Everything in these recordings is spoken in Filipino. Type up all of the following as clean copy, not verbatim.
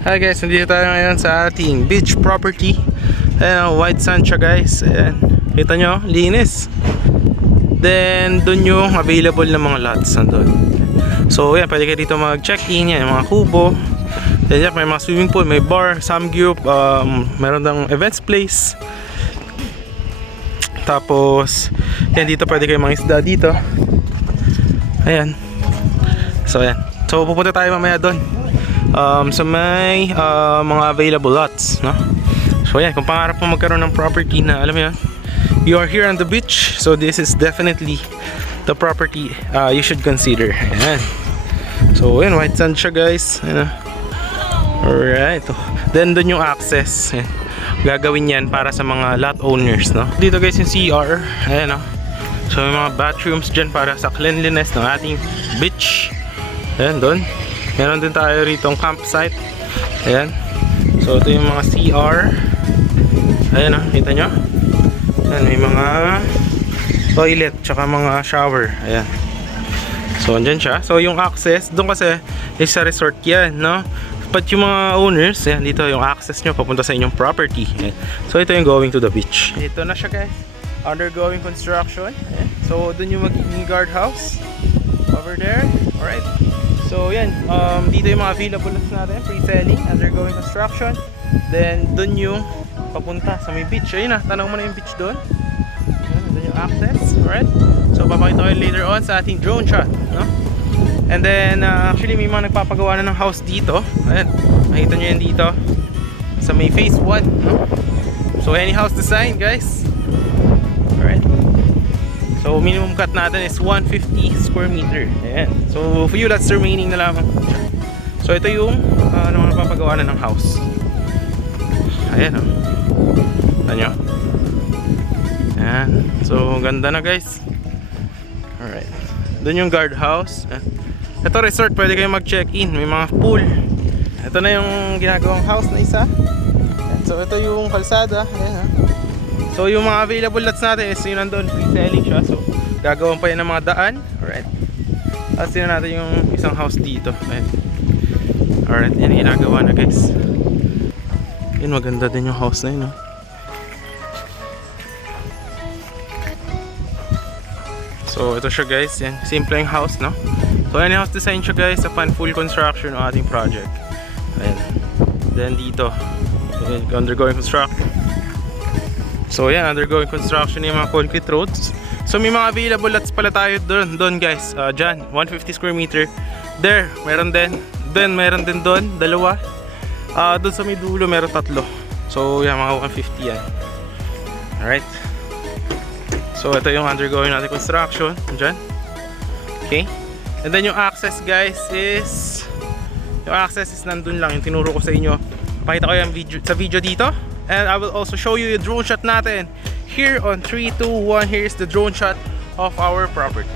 Hi guys, nandito tayo ngayon sa ating beach property. Ayan, white sand siya guys. Ayan, kita nyo, linis. Then, dun yung available na mga lots nandun. So, ayan, pwede kayo dito mag-check-in. Yan, mga kubo. Then, yan, may mga swimming pool, may bar, samgyup, meron ng events place. Tapos, yan, dito pwede kayo mga isda dito. Ayan. So, ayan. So, pupunta tayo mamaya doon. So may mga available lots, no? So yeah, kung pangarap mo magkaroon ng property na alam mo yun, you are here on the beach, so this is definitely the property you should consider. Ayan. So ayan, white sand siya guys. Ayan. Alright. Then dun yung access. Ayan. Gagawin yan para sa mga lot owners, no? Dito guys yung CR. Ayan, no? So may mga bathrooms dyan para sa cleanliness ng ating beach. Ayan, dun. Meron din tayo rito ang campsite. Ayan. So ito yung mga CR. Ayan o, kita nyo. Ayan, may mga toilet tsaka mga shower. Ayan. So andyan siya. So yung access, doon kasi is sa resort yan, no? But yung mga owners, ayan, dito yung access nyo papunta sa inyong property. Ayan. So ito yung going to the beach. Ito na siya guys. Undergoing construction. Ayan. So doon yung magiging guardhouse. Over there. Alright. So yan, dito yung mga available lots natin, pre-selling, undergoing construction. Then dun yung papunta sa may beach. Ayun na, tanong mo na yung beach dun. Dun yung access, alright. So papakita ko later on sa ating drone shot, no? And then actually may mga nagpapagawa na ng house dito. Ayan, makita nyo yan dito sa may phase 1, no? So any house design guys. Alright. So minimum cut natin is 150 square meter. Ayan. So for you that's remaining na lamang. So ito yung napapagawa na ng house. Ayan o. Ayan. Ayan. So ganda na guys. Alright. Doon yung guard house. Ito resort, pwede kayong mag-check-in. May mga pool. Ito na yung ginagawang house na isa. Ayan. So ito yung kalsada. Ayan ha. So yung mga available lots natin is yun nandun, pre-selling siya. So gagawin pa yan ng mga daan. Alright. Tapos yun natin yung isang house dito. Ayan. Alright, yan ginagawa na guys. Yun, maganda din yung house na yun, no? So ito siya guys, yan. Simple yung house, no? So yan yung house design siya guys upon full construction ng ating project. Ayan. Then dito, undergoing construction. So yan, undergoing construction yung mga concrete roads. So may mga available lots pala tayo doon guys. Dyan, 150 square meter. There, meron din. Then meron din doon, dalawa. Doon sa may dulo, meron tatlo. So yan, mga 150 yan. Alright. So ito yung undergoing natin construction. Dyan. Okay. And then yung access guys is, yung access is nandun lang. Yung tinuro ko sa inyo. Pakita ko yung video, sa video dito. And I will also show you yung drone shot natin. Here on 3, 2, 1, here's the drone shot of our property.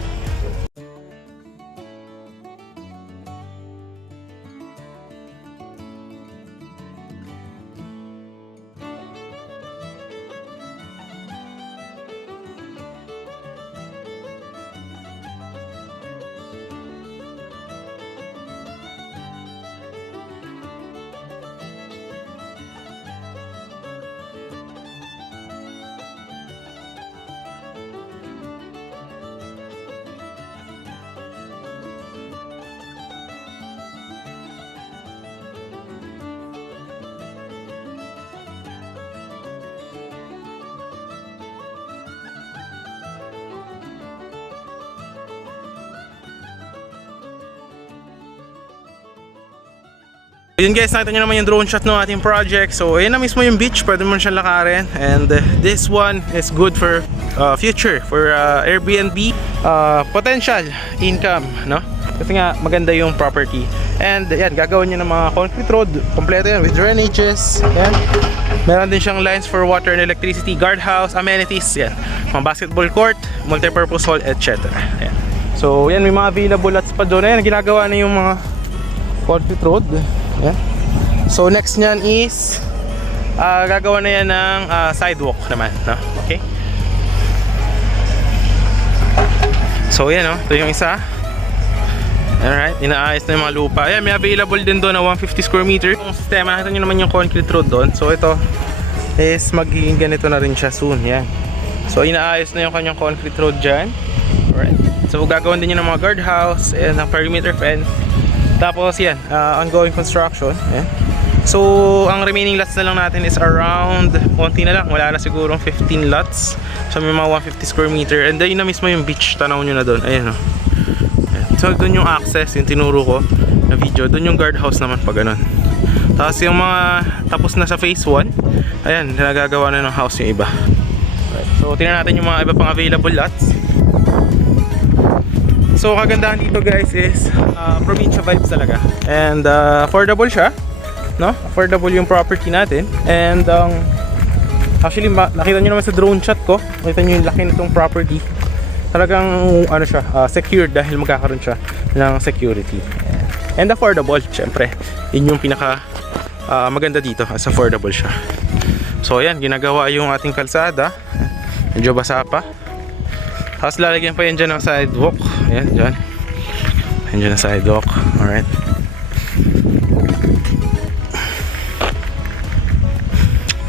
Yun guys, nakita nyo naman yung drone shot ng ating project. So ayun na mismo yung beach, pwede mo siya lakarin. And this one is good for future, for Airbnb potential income, no? Kasi nga maganda yung property. And yan, gagawin nyo ng mga concrete road, kompleto yan with drainages. Yan. Meron din siyang lines for water and electricity, guardhouse, amenities, yan. Mga basketball court, multipurpose hall, etc. Yan. So yan, may mga available lots pa doon. Ayan, ginagawa na yung mga concrete road. Yeah. So next nyan is gagawa na yan ng sidewalk naman, no? Okay. So yan, no? Ito yung isa. Alright, inaayos na yung mga lupa. Ayan, may available din doon na 150 square meter. Yung sistema, nakita nyo naman yung concrete road doon. So ito is magiging ganito na rin siya soon. Yan. So inaayos na yung kanyang concrete road dyan. Alright. So gagawin din yun ng mga guardhouse and ng perimeter fence. Tapos yan, ongoing construction. Ayan. So ang remaining lots na lang natin is around, konti na lang, wala na sigurong 15 lots. So may mga 150 square meter. And then yun na mismo yung beach, tanaw nyo na doon. Ayan o. So doon yung access, yung tinuro ko na video. Doon yung guardhouse naman pag ganun. Tapos yung mga tapos na sa phase 1, ayan, nagagawa na ng house yung iba. Right. So tingnan natin yung mga iba pang available lots. So kagandahan dito guys is provincia vibes talaga. And affordable siya, no? Affordable yung property natin. And actually nakita nyo naman sa drone shot ko, nakita nyo yung laki nitong property. Talagang ano siya, secured dahil magkakaroon siya ng security. And affordable, syempre. Yun yung pinaka maganda dito, as affordable siya. So ayan, ginagawa yung ating kalsada. Medyo basa pa. Tapos lalagyan pa yan dyan ng sidewalk. Ayan, dyan. Ayan dyan ang sidewalk. Alright.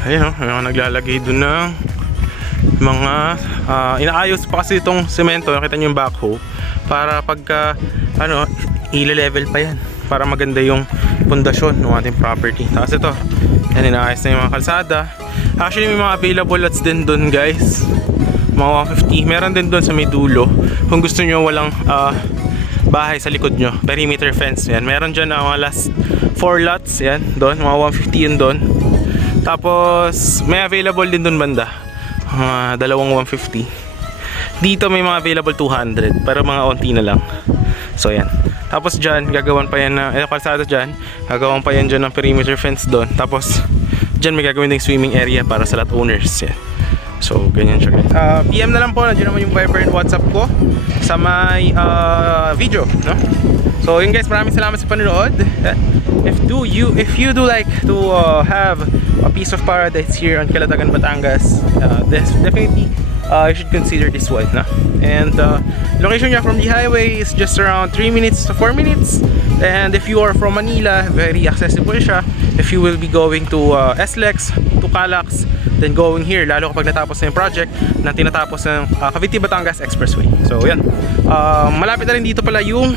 Ayan o, naglalagay dun ng mga inaayos pa kasi itong semento. Nakita nyo yung backhoe para pagka i-level pa yan para maganda yung pundasyon ng ating property. Tapos ito, yan, inaayos na yung mga kalsada. Actually may mga available lots din dun guys, mga 150. Meron din dun sa may dulo kung gusto nyo walang bahay sa likod nyo, perimeter fence. Yan, meron dyan mga last 4 lots. Yan, doon, mga 150 yun doon. Tapos may available din dun banda, dalawang 150. Dito may mga available 200 pero mga onti na lang. So yan. Tapos dyan gagawan pa yan na kalsada dyan, gagawan pa yan dyan ng perimeter fence doon. Tapos dyan may gagawin ding swimming area para sa lot owners. Yan. So ganyan siya guys. PM na lang po, nandiyan naman yung Viber and WhatsApp ko sa may video, no? So yun guys, maraming salamat sa panonood. If you do like to have a piece of paradise here on Calatagan, Batangas, definitely you should consider this one, no? And location niya from the highway is just around 3 minutes to 4 minutes. And if you are from Manila, very accessible siya. If you will be going to SLEX, to Calax, then going here, lalo kapag natapos na yung project na tinatapos ng Cavite Batangas Expressway. So yan, malapit na rin dito pala yung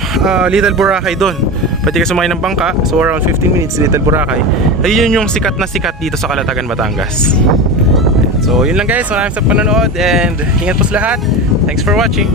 Little Boracay doon. Pwede ka sumakay ng bangka, so around 15 minutes Little Boracay. Ayun yung sikat na sikat dito sa Calatagan, Batangas. So yun lang guys, maraming sa panonood and ingat po sa lahat. Thanks for watching.